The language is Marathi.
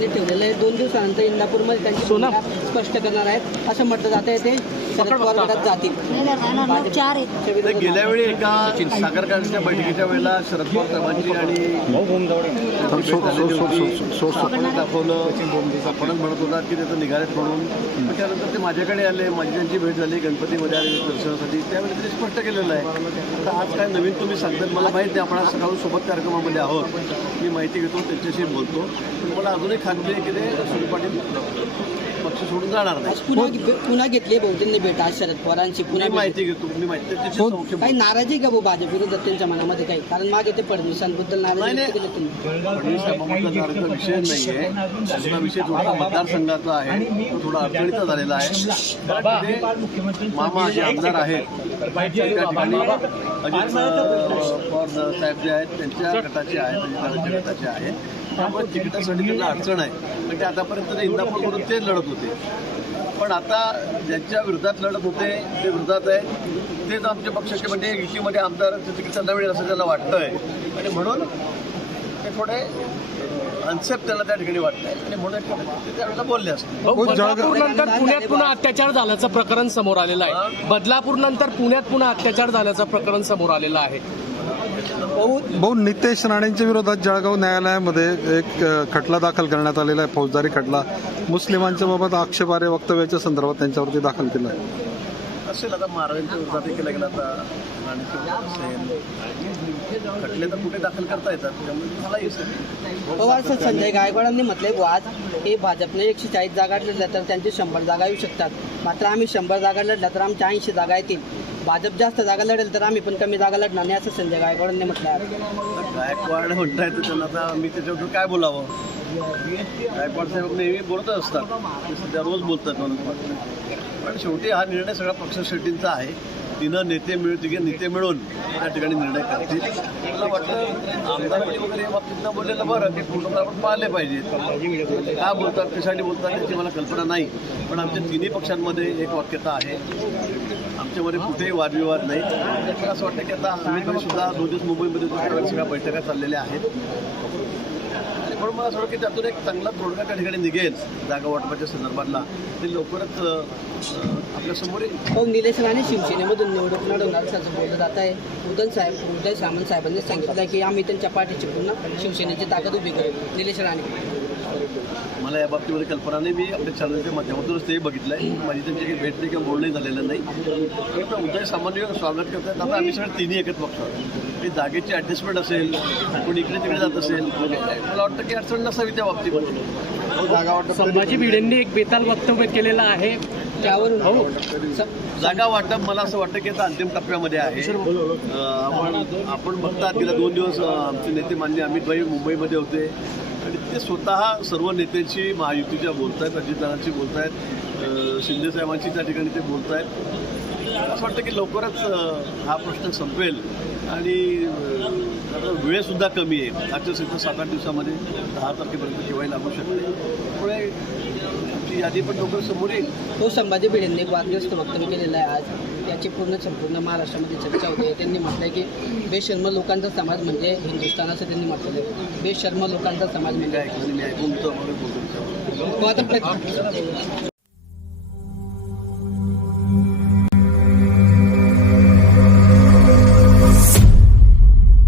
त्यांनी ठेवलेलं आहे. दोन दिवसानंतर इंदापूरमध्ये त्यांची स्पष्ट करणार आहेत. असं म्हटलं जात आहे ते. शरद पवार गटात जातील. गेल्या वेळी एका कारखान्याच्या बैठकीच्या वेळेला शरद पवार साहेबांची आणि दाखवलं म्हणत होता की त्याचं निघालेत म्हणून. त्यानंतर ते माझ्याकडे आले माझी त्यांची भेट झाली गणपतीमध्ये आले दर्शनासाठी. त्यावेळी त्यांनी स्पष्ट केलेलं आहे. आता आज काय नवीन तुम्ही सांगतात मला माहीत नाही. आपण आज सकाळून सोबत कार्यक्रमामध्ये आहोत. मी माहिती घेतो त्यांच्याशी बोलतो. पण मला अजूनही खात्री आहे की ते सुनील पाटील पक्ष सोडून जाणार नाही. आज पुन्हा पुन्हा घेतली बहुतेक भेट आज शरद पवारांची पुन्हा मी. माहिती घेतो मी माहिती त्याची काही नाराजी का भाऊ भाजप विरोधात त्यांच्या मनामध्ये काही? कारण मागे ते फडणवीसांबद्दल नाराजी नाही, व्यक्त नाही. केली त्यांनी फडणवीस साहेबांबद्दल नाराजीचा विषय नाही आहे आपला विषय थोडा मतदारसंघाचा आहे तो थोडा अडचणीचा झालेला आहे. कारण तिथे मामा जे आमदार आहेत त्या ठिकाणी अजित पवार साहेब जे आहेत त्यांच्या गटाचे आहेत अजितदादांच्या गटाचे आहेत. त्यामुळे तिकिटासाठी त्यांना अडचण आहे. पण ते आतापर्यंत ते इंदापूरवरून तेच लढत होते. पण आता ज्यांच्या विरोधात लढत होते ते विरोधात आहेत तेच आमच्या पक्षाचे म्हणजे युतीमध्ये आमदार तिकीट मिळेल असं त्यांना वाटतंय. आणि म्हणून ते थोडे अनसेप्ट त्यांना त्या ठिकाणी वाटतंय. आणि म्हणून ते त्यावेळेला बोलले बदलापूर नंतर पुण्यात पुन्हा अत्याचार झाल्याचं प्रकरण समोर आलेलं आहे. बदलापूर नंतर पुण्यात पुन्हा अत्याचार झाल्याचं प्रकरण समोर आलेलं आहे. भाऊ नितेश राणेंच्या विरोधात जळगाव न्यायालयामध्ये एक खटला दाखल करण्यात आलेला आहे फौजदारी खटला. मुस्लिमांच्या बाबत आक्षेपार्ह वक्तव्याच्या संदर्भात त्यांच्यावरती दाखल केला आहे. असेल आता महाराजांच्या विरोधात केला गेला आता. राणीच्या विरोधात असेल खटले तर कुठे दाखल करता येतात? त्यामुळे मलाही असेल हो असं संजय गायकवाडांनी म्हटलंय बुवा आज हे भाजपने एकशे चाळीस जागा लढल्या तर त्यांचे शंभर जागा येऊ शकतात. मात्र आम्ही शंभर जागा लढल्या तर आमच्या ऐंशी जागा येतील. भाजप जास्त जागा लढेल तर आम्ही पण कमी जागा लढणार नाही असं संजय गायकवाडांनी म्हटलं आहे गायकवाड म्हणताय तर त्यांना आता मी त्याच्याबद्दल काय बोलावं? गायकवाड साहेब नेहमी बोलतच असतात. ते सध्या रोज बोलतात पण शेवटी हा निर्णय सगळा पक्ष शेट्टींचा आहे. तिनं नेते मिळून तिघे नेते मिळून त्या ठिकाणी निर्णय करतील. मला वाटतं आमदार वगैरे बाबतीतनं बोललेलं बरं ते फोटो आपण पाहिले पाहिजेत. का बोलतात? कशासाठी बोलतात याची मला कल्पना नाही. पण आमच्या तिन्ही पक्षांमध्ये एक वाक्यता आहे. आमच्यामध्ये कुठेही वादविवाद नाही. मला असं वाटतं की आता आम्ही सुद्धा दोन दिवस मुंबईमध्ये सगळ्या बैठका चाललेल्या आहेत. आणि म्हणून मला असं की त्यातून एक चांगला तोडगा त्या ठिकाणी निघेल जागा वाटपाच्या संदर्भातला. ते लवकरच आपल्या आपल्यासमोर येईल. हो निलेश राणे शिवसेनेमधून निवडणूक लढवणार असं बोललं जात आहे. उदय साहेब उदय सामंत साहेबांनी सांगितलं की आम्ही त्यांच्या पाठीची पुन्हा शिवसेनेची ताकद उभी करू. निलेश राणे मला या बाबतीमध्ये कल्पना नाही मी आपल्या चॅनलच्या माध्यमातूनच ते बघितलं आहे. माझी त्यांची काही भेट नाही किंवा बोलणंही झालेलं नाही. पण उदय सामान्य स्वागत करतात. आता आम्ही सगळे तिन्ही एकच पक्ष आहोत. काही जागेची ॲडजस्टमेंट असेल कोणी इकडे तिकडे जात असेल मला वाटतं की अडचण नसावी त्या बाबतीमध्ये. जागा वाटप संभाजी भिडेंनी एक बेताल वक्तव्य केलेलं आहे. त्यावरून हो. जागा वाटप मला असं वाटतं की आता अंतिम टप्प्यामध्ये आहे. आपण आपण बघतात गेल्या दोन दिवस आमचे नेते मान्य अमित भाई मुंबईमध्ये होते. आणि ते स्वतः सर्व नेत्यांशी महायुतीच्या बोलत आहेत अजितदारांशी बोलत आहेत शिंदे साहेबांशी त्या ठिकाणी ते बोलत आहेत असं वाटतं की लवकरच हा प्रश्न संपेल आणि आता वेळसुद्धा कमी आहे. आजच्या आचारसंहिता सात आठ दिवसामध्ये दहा तारखेपर्यंत ठेवायला लागू शकते त्यामुळे आमची यादी पण लवकर समोर येईल. हो संभाजी भिडेंनी एक वादग्रस्त वक्तव्य केलेलं आहे आज. याची पूर्ण संपूर्ण महाराष्ट्रामध्ये चर्चा होते. त्यांनी म्हटलंय की बेशर्म लोकांचा समाज म्हणजे हिंदुस्थान असं त्यांनी म्हटलेलं आहे बेशर्म लोकांचा समाज म्हणजे ऐकून बोलतो हो, आता